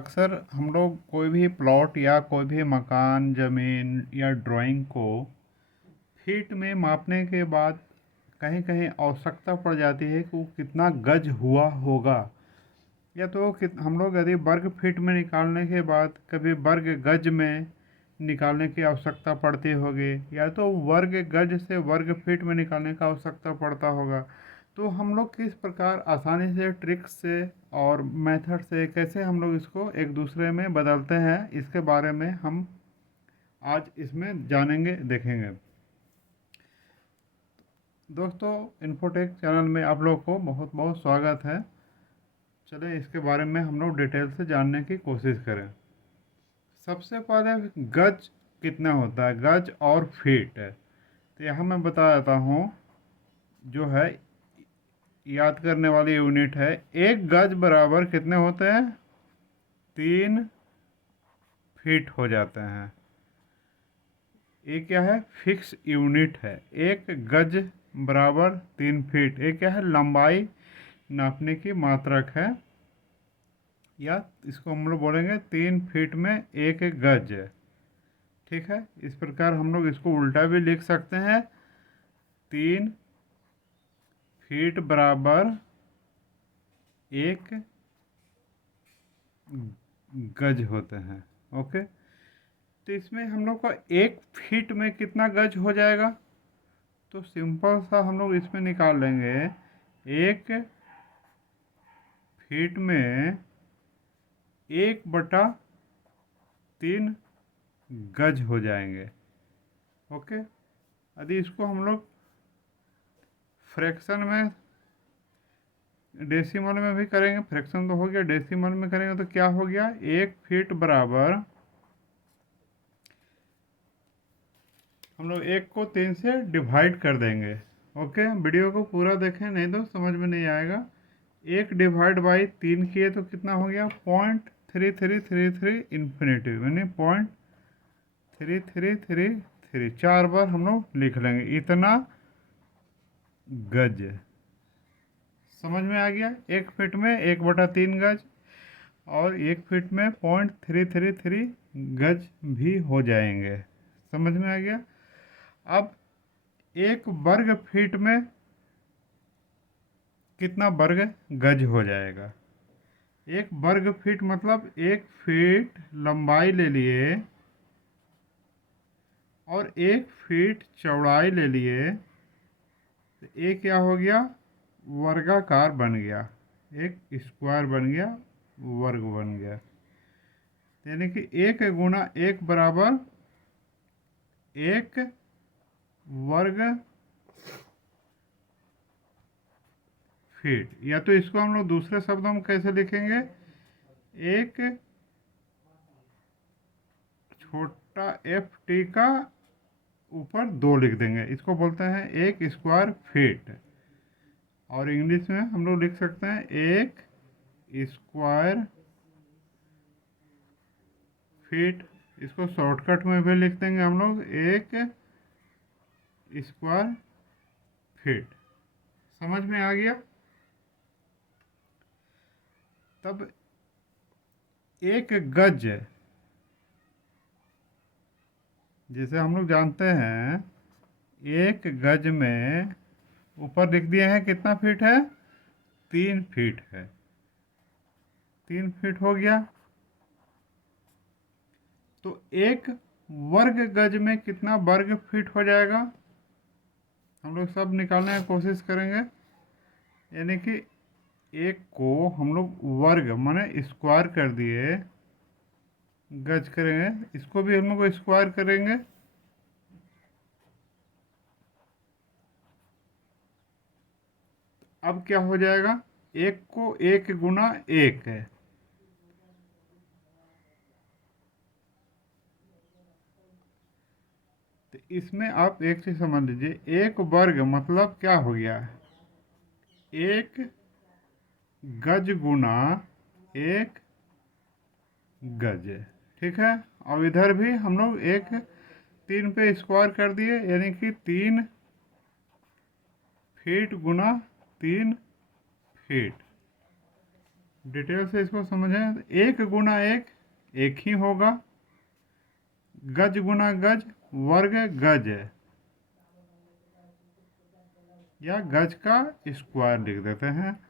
अक्सर हम लोग कोई भी प्लॉट या कोई भी मकान, ज़मीन या ड्राइंग को फीट में मापने के बाद कहीं कहीं आवश्यकता पड़ जाती है कि वो कितना गज हुआ होगा। या तो हम लोग यदि वर्ग फीट में निकालने के बाद कभी वर्ग गज में निकालने की आवश्यकता पड़ती होगी, या तो वर्ग गज से वर्ग फीट में निकालने का आवश्यकता पड़ता होगा। तो हम लोग किस प्रकार आसानी से, ट्रिक से और मेथड से कैसे हम लोग इसको एक दूसरे में बदलते हैं, इसके बारे में हम आज इसमें जानेंगे, देखेंगे। दोस्तों, इन्फोटेक चैनल में आप लोग को बहुत बहुत स्वागत है। चलें इसके बारे में हम लोग डिटेल से जानने की कोशिश करें। सबसे पहले गज कितना होता है, गज और फीट। तो यहाँ मैं बता देता हूँ, जो है याद करने वाली यूनिट है। एक गज बराबर कितने होते हैं? 3 फीट हो जाते हैं। ये क्या है? फिक्स यूनिट है। एक गज बराबर 3 फीट। ये क्या है? लंबाई नापने की मात्रक है, या इसको हम लोग बोलेंगे 3 फीट में एक गज। ठीक है, इस प्रकार हम लोग इसको उल्टा भी लिख सकते हैं। 3 फीट बराबर एक गज होते हैं। ओके, तो इसमें हम लोग का 1 फीट में कितना गज हो जाएगा? तो सिंपल सा हम लोग इसमें निकाल लेंगे। 1 फीट में 1/3 गज हो जाएंगे। ओके, यदि इसको हम लोग फ्रैक्शन में, डेसिमल में भी करेंगे, फ्रैक्शन तो हो गया, डेसिमल में करेंगे तो क्या हो गया? 1 फीट बराबर, हम लोग 1 को 3 से डिवाइड कर देंगे। ओके, वीडियो को पूरा देखें, नहीं तो समझ में नहीं आएगा। 1/3 किए तो कितना हो गया? 0.3333 इन्फिनिटी, यानी 0.3333। 4 बार हम लोग लिख लेंगे, इतना गज। समझ में आ गया? 1 फीट में 1/3 गज, और 1 फीट में 0.333 गज भी हो जाएंगे। समझ में आ गया? अब एक वर्ग फीट में कितना वर्ग गज हो जाएगा? एक वर्ग फीट मतलब 1 फीट लंबाई ले लिए और 1 फीट चौड़ाई ले लिए, तो ये क्या हो गया? वर्गाकार बन गया, एक स्क्वायर बन गया, वर्ग बन गया। यानी कि 1 × 1 बराबर 1 वर्ग फीट। या तो इसको हम लोग दूसरे शब्दों में कैसे लिखेंगे? एक छोटा एफ टी का ऊपर 2 लिख देंगे, इसको बोलते हैं 1 स्क्वायर फीट। और इंग्लिश में हम लोग लिख सकते हैं 1 स्क्वायर फीट। इसको शॉर्टकट में भी लिख देंगे हम लोग 1 स्क्वायर फीट। समझ में आ गया? तब एक गज, जिसे हम लोग जानते हैं, एक गज में ऊपर लिख दिए हैं कितना फीट है? 3 फीट है। 3 फीट हो गया। तो एक वर्ग गज में कितना वर्ग फीट हो जाएगा? हम लोग सब निकालने की कोशिश करेंगे। यानी कि एक को हम लोग वर्ग माने स्क्वायर कर दिए, गज करेंगे, इसको भी हम लोग स्क्वायर करेंगे। अब क्या हो जाएगा? 1 को 1 × 1 है। तो इसमें आप एक चीज समझ लीजिए, एक वर्ग मतलब क्या हो गया? एक गज गुना एक गज। ठीक है, और इधर भी हम लोग 3 पे स्क्वायर कर दिए, यानी कि 3 फीट गुना 3 फीट डिटेल से इसको समझें तो एक गुना एक एक ही होगा, गज गुना गज वर्ग गज है, या गज का स्क्वायर लिख देते हैं।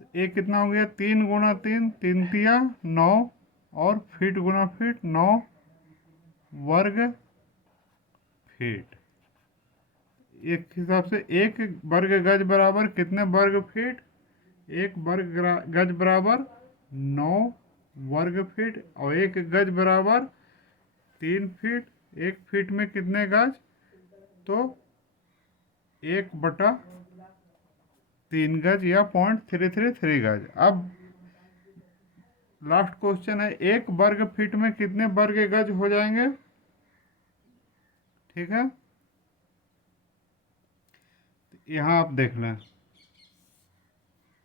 तो एक कितना हो गया, 3 गुना 3, 3 तिया 9, और फीट गुना फीट 9 वर्ग फीट। एक हिसाब से एक वर्ग गज बराबर कितने वर्ग फीट, एक वर्ग गज बराबर 9 वर्ग फीट, और एक गज बराबर 3 फीट। एक फीट में कितने गज, तो 1/3 गज या 0.333 गज। अब लास्ट क्वेश्चन है, एक वर्ग फीट में कितने वर्ग गज हो जाएंगे, ठीक है। यहाँ आप देख लें,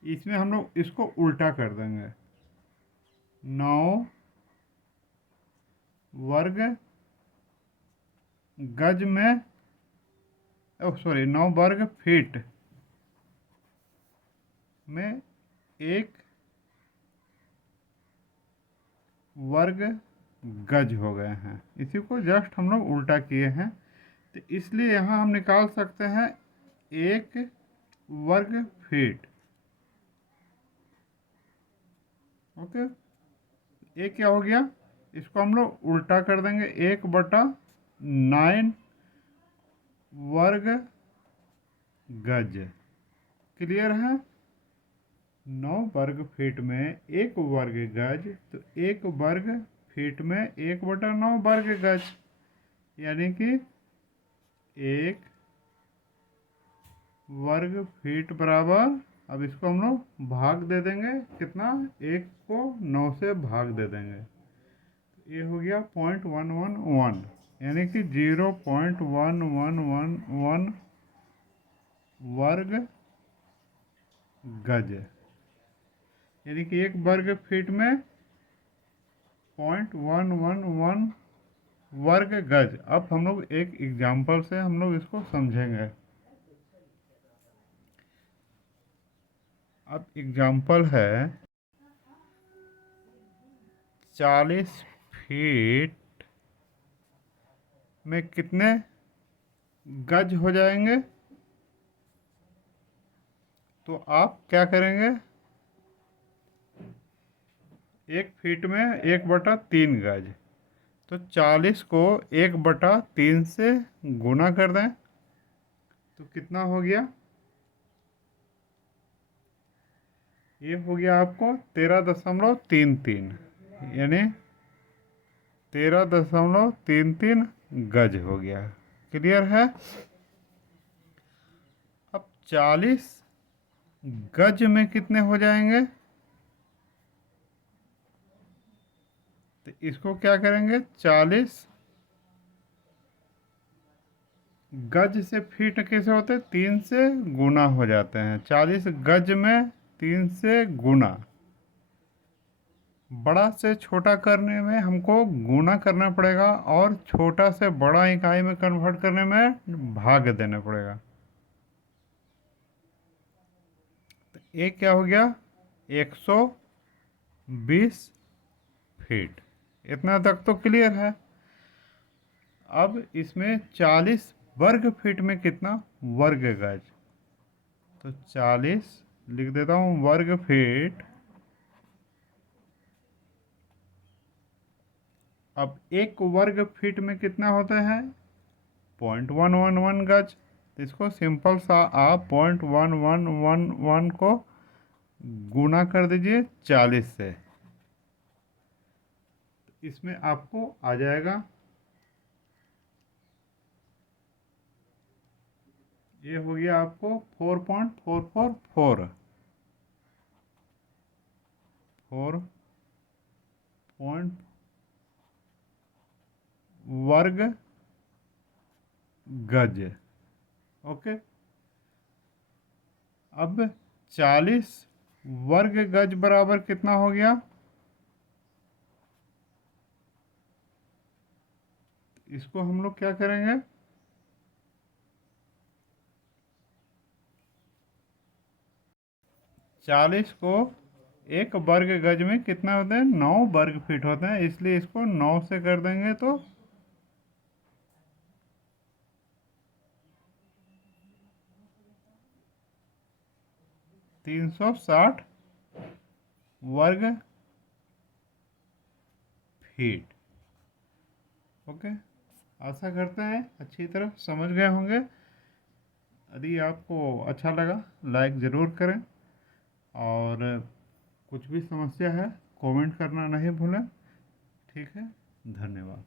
इसमें हम लोग इसको उल्टा कर देंगे, 9 वर्ग गज में, सॉरी 9 वर्ग फीट में एक वर्ग गज हो गए हैं। इसी को जस्ट हम लोग उल्टा किए हैं, तो इसलिए यहाँ हम निकाल सकते हैं एक वर्ग फीट। ओके, एक क्या हो गया, इसको हम लोग उल्टा कर देंगे, 1/9 वर्ग गज। क्लियर है, 9 वर्ग फीट में एक वर्ग गज, तो एक वर्ग फीट में 1/9 वर्ग गज, यानी कि एक वर्ग फीट बराबर, अब इसको हम लोग भाग दे देंगे, कितना, एक को 9 से भाग दे देंगे, ये हो गया 0.111, यानी कि 0.1111 वर्ग गज, यानी कि एक वर्ग फीट में 0.111 वर्ग गज। अब हम लोग एक एग्जाम्पल से हम लोग इसको समझेंगे। अब एग्जाम्पल है, 40 फीट में कितने गज हो जाएंगे, तो आप क्या करेंगे, एक फीट में 1/3 गज, तो 40 को 1/3 से गुना कर दें, तो कितना हो गया, ये हो गया आपको 13.33, यानी 13.33 गज हो गया। क्लियर है। अब 40 गज में कितने हो जाएंगे, तो इसको क्या करेंगे, 40 गज से फीट कैसे होते हैं, 3 से गुना हो जाते हैं। 40 गज में 3 से गुना, बड़ा से छोटा करने में हमको गुना करना पड़ेगा, और छोटा से बड़ा इकाई में कन्वर्ट करने में भाग देना पड़ेगा। तो ये क्या हो गया, 120 फीट। इतना तक तो क्लियर है। अब इसमें 40 वर्ग फीट में कितना वर्ग गज, तो 40 लिख देता हूँ वर्ग फीट। अब एक वर्ग फीट में कितना होता है, 0.111 गज। तो इसको सिंपल सा आप 0.1111 को गुना कर दीजिए 40 से, इसमें आपको आ जाएगा, ये हो गया आपको 4.444 4 वर्ग गज। ओके, अब 40 वर्ग गज बराबर कितना हो गया, इसको हम लोग क्या करेंगे, 40 को एक वर्ग गज में कितना होते हैं, 9 वर्ग फीट होते हैं, इसलिए इसको 9 से कर देंगे तो 360 वर्ग फीट। ओके, आशा करते हैं अच्छी तरह समझ गए होंगे। यदि आपको अच्छा लगा लाइक ज़रूर करें, और कुछ भी समस्या है कमेंट करना नहीं भूलें। ठीक है, धन्यवाद।